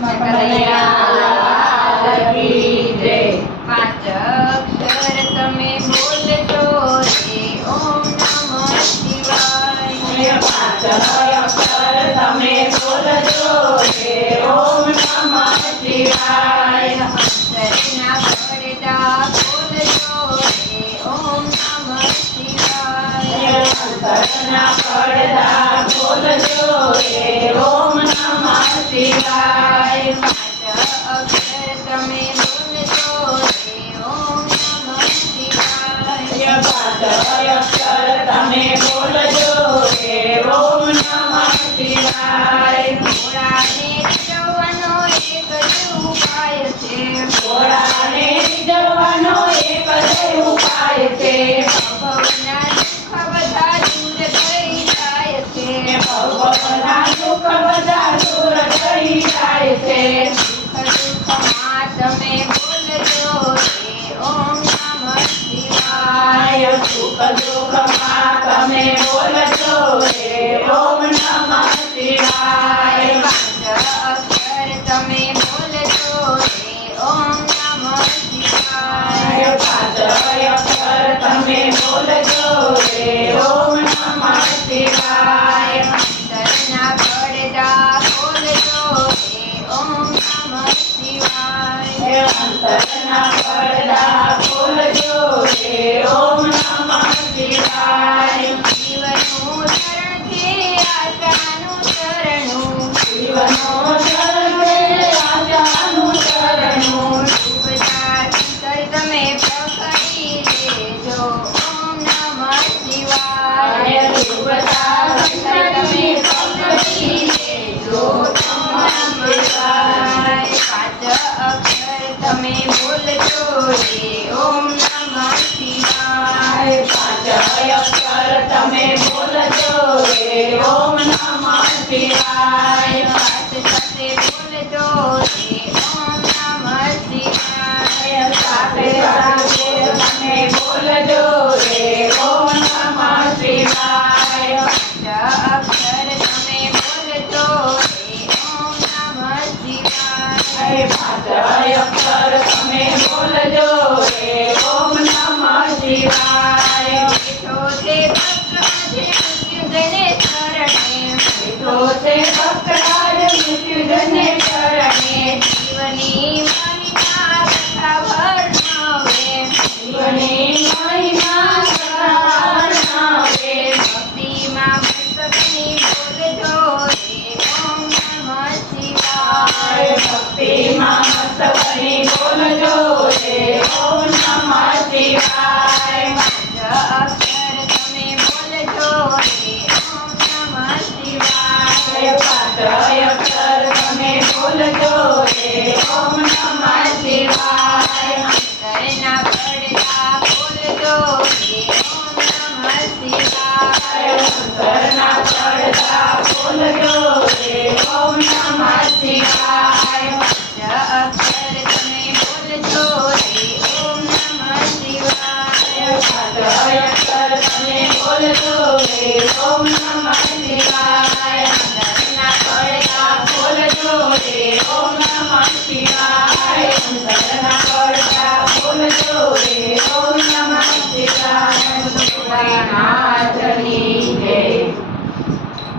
કનૈયા લાલ કી જય। પાંચ અક્ષર તમે બોલજો રે ઓમ નમઃ શિવાય। પાંચ અક્ષર તમે બોલજો રે ઓમ નમઃ શિવાય। અંતરના પડદા ખોલજો રે ઓમ નમઃ શિવાય। અંતરના પડદા ખોલજો રે ઓમ નમઃ શિવાય। પાંચ અક્ષર તમે બોલજો રે ઓમ નમઃ શિવાય। પાંચ અક્ષર તમે બોલજો રે ઓમ નમઃ શિવાય। ભોળાને રીઝવવાનો એક જ ઉપાય છે। ભોળાને રીઝવવાનો એક જ ઉપાય છે। ભવના દુઃખ બધા દૂર થઈ જાય છે। ભવના દુઃખ બધા દૂર થઈ જાય છે। દુઃખમાં તમે બોલજો રે ઓમ નમઃ શિવાય। સુખ દુઃખમાં તમે બોલજો રે ઓમ નમઃ શિવાય। પાંચ અક્ષર તમે બોલજો રે ઓમ નમઃ શિવાય। પાંચ અક્ષર તમે બોલજો રે ઓમ નમઃ શિવાય। અંતરના પડદા ખોલજો રે ઓમ નમઃ શિવાય। અંતરના પડદા ખોલજો રે ઓમ નમઃ શિવાય। જીવનું શરણ છે આશાનું શરણું। શિવનો શરણ છે આશાનું શરણું। ડૂબતા શંકર તમે પકડી લેજો ઓમ નમઃ શિવાય। ડૂબતા શંકર તમે પકડી લેજો ઓમ નમઃ શિવાય। પાંચ અક્ષર તમે બોલજો રે ઓમ નમઃ શિવાય। પાંચ અક્ષર તમે બોલજો રે ઓમ નમઃ શિવાય। સાથે સાથે બોલજો રે ઓમ નમઃ શિવાય। સાથે સાથે તમે બોલજો રે ઓમ નમઃ શિવાય। પાંચ અક્ષર તમે બોલજો રે ઓમ નમઃ શિવાય। પાંચ અક્ષર તમે બોલજો રે ઓમ નમઃ શિવાય। બેઠો છે ભક્ત આજે મૃત્યુંજયને શરણે। બેઠો છે ભક્તરાજ મૃત્યુંજયને શરણે। જીવની મહિમા કથા વર્ણવે। જીવની મહિમા કથા વર્ણવે। ભક્તિમાં મસ્તકની બોલજો રે ઓમ નમઃ શિવાય। ભક્તિમાં મસ્ત બની બોલજો રે ઓમ નમઃ શિવાય। પાંચ અક્ષર તમે બોલજો રે ઓમ નમઃ શિવાય। પાંચ અક્ષર તમે બોલજો રે ઓમ નમઃ શિવાય। અંતરના પડદા ખોલજો રે ઓમ નમઃ શિવાય। અંતરના પડદા ખોલજો